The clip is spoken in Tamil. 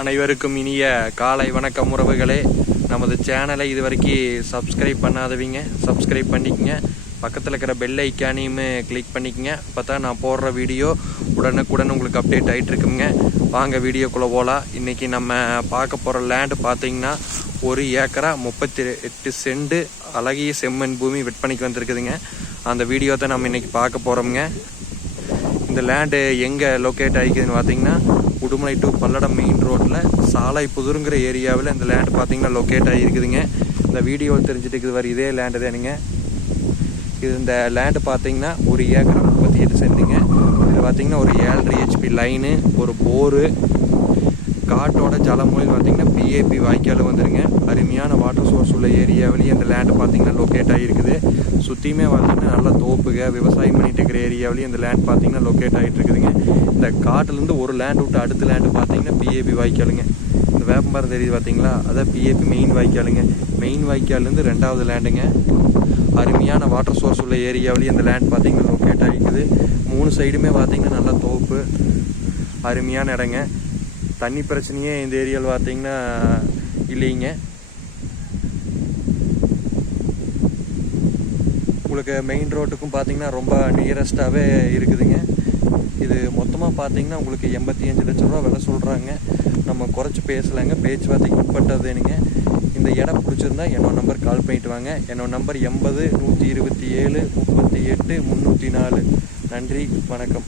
அனைவருக்கும் இனிய காலை வணக்கம் உறவுகளே. நமது சேனலை இதுவரைக்கும் சப்ஸ்கிரைப் பண்ணாதவங்க சப்ஸ்கிரைப் பண்ணிக்கங்க. பக்கத்தில் இருக்கிற பெல் ஐக்கானையும் கிளிக் பண்ணிக்கங்க. அப்போ தான் நான் போடுற வீடியோ உடனுக்குடன் உங்களுக்கு அப்டேட் ஆகிட்டு இருக்குங்க. வாங்க வீடியோக்குள்ளே போகலாம். இன்றைக்கி நம்ம பார்க்க போகிற லேண்டு பார்த்தீங்கன்னா 1 ஏக்கரா 38 சென்ட் அழகிய செம்மண் பூமி விற்பனைக்கு வந்திருக்குதுங்க. அந்த வீடியோ தான் நம்ம இன்றைக்கி பார்க்க போகிறோம்ங்க. இந்த லேண்டு எங்கே லொக்கேட் ஆகிக்குதுன்னு பார்த்தீங்கன்னா உடுமலை டு பல்லடம் மெயின் ரோட்டில் சாலை புதுருங்கிற ஏரியாவில் இந்த லேண்டு பார்த்தீங்கன்னா லொக்கேட் ஆகிருக்குதுங்க. இந்த வீடியோவில் தெரிஞ்சுட்டு இருக்குது வர இதே லேண்டு தானுங்க. இந்த லேண்டு பார்த்தீங்கன்னா 1 ஏக்கரா 38 சென்ட்டுங்க. இதில் பார்த்தீங்கன்னா ஒரு 7.5 HP லைனு, ஒரு போரு, காட்டோட ஜலமூலம் பார்த்தீங்கன்னா பிஏபி வாய்க்கால் வந்துருங்க. அருமையான வாட்டர் சோர்ஸ் உள்ள ஏரியாவிலேயே இந்த லேண்டு பார்த்தீங்கன்னா லொக்கேட் ஆகிருக்குது. சுற்றியுமே பார்த்தீங்கன்னா நல்லா தோப்புக விவசாயம் பண்ணிட்டு இருக்கிற ஏரியாவிலேயே இந்த லேண்ட் பார்த்தீங்கன்னா லொக்கேட் ஆகிட்டு இருக்குதுங்க. இந்த காட்டிலேருந்து ஒரு லேண்டு விட்டு அடுத்த லேண்டு பார்த்தீங்கன்னா பிஏபி வாய்க்காலுங்க. இந்த வேப்பமரம் தெரியுது பார்த்தீங்களா, அதான் பிஏபி மெயின் வாய்க்காலுங்க. மெயின் வாய்க்கால்லேருந்து 2வது லேண்டுங்க. அருமையான வாட்டர் சோர்ஸ் உள்ள ஏரியாவிலேயே இந்த லேண்ட் பார்த்தீங்கன்னா லொக்கேட் ஆகிக்குது. 3 சைடுமே பார்த்தீங்கன்னா நல்லா தோப்பு, அருமையான இடங்க. தண்ணி பிரச்சனையே இந்த ஏரியாவில் பார்த்தீங்கன்னா இல்லைங்க. உங்களுக்கு மெயின் ரோட்டுக்கும் பார்த்தீங்கன்னா ரொம்ப நியரஸ்டாகவே இருக்குதுங்க. இது மொத்தமாக பார்த்தீங்கன்னா உங்களுக்கு 85 லட்ச ரூபா விலை சொல்கிறாங்க. நம்ம குறைச்சி பேசலாங்க, பேச்சுவார்த்தைக்கு உட்பட்டதுனுங்க. இந்த இடம் பிடிச்சிருந்தா என்னோட நம்பர் கால் பண்ணிட்டு வாங்க. என்னோட நம்பர் 80 127 38 304. நன்றி, வணக்கம்.